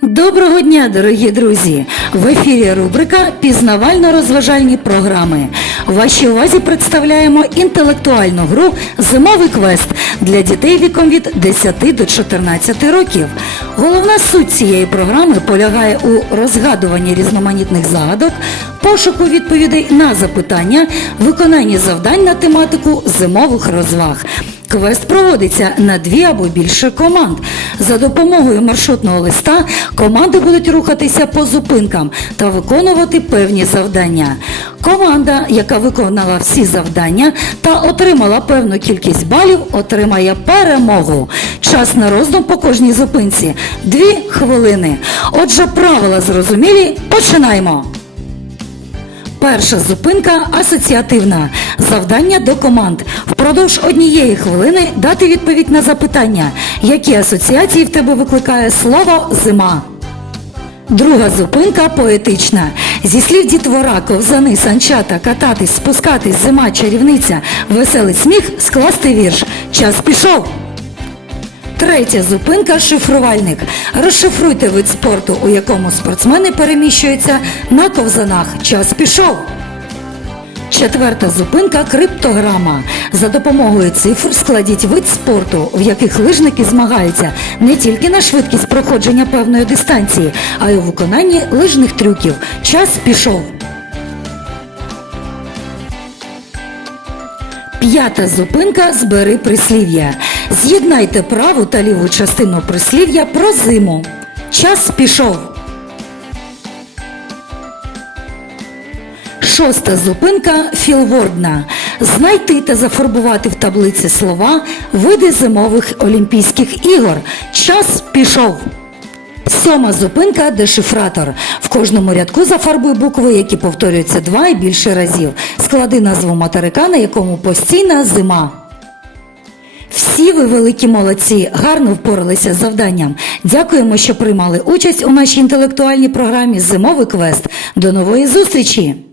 Доброго дня, дорогі друзі! В ефірі рубрика Пізнавально-розважальні програми. Вашій увазі представляємо інтелектуальну гру Зимовий квест для дітей віком від 10 до 14 років. Головна суть цієї програми полягає у розгадуванні різноманітних загадок, пошуку відповідей на запитання, виконанні завдань на тематику зимових розваг. Квест проводиться на дві або більше команд. За допомогою маршрутного листа команди будуть рухатися по зупинкам та виконувати певні завдання. Команда, яка виконала всі завдання та отримала певну кількість балів, отримає перемогу. Час на роздум по кожній зупинці дві хвилини. Отже, правила зрозумілі. Починаємо. Перша зупинка асоціативна. Завдання до команд. Впродовж однієї хвилини дати відповідь на запитання, які асоціації в тебе викликає слово зима. Друга зупинка поетична. Зі слів дітвора, ковзани, санчата, кататись, спускатись, зима, чарівниця, веселий сміх, скласти вірш. Час пішов. Третя зупинка шифрувальник. Розшифруйте вид спорту, у якому спортсмени переміщуються на ковзанах. Час пішов. Четверта зупинка криптограма. За допомогою цифр складіть вид спорту, в яких лижники змагаються не тільки на швидкість проходження певної дистанції, а й у виконанні лижних трюків. Час пішов. П'ята зупинка збери прислів'я. З'єднайте праву та ліву частину прислів'я про зиму. Час пішов. Шоста зупинка філвордна. Знайти та зафарбувати в таблиці слова види зимових Олімпійських ігор. Час пішов. Сьома зупинка дешифратор. В кожному рядку зафарбуй букви, які повторюються два і більше разів. Склади назву материка, на якому постійна зима. Всі ви великі молодці, гарно впоралися з завданням. Дякуємо, що приймали участь у нашій інтелектуальній програмі Зимовий квест. До нової зустрічі!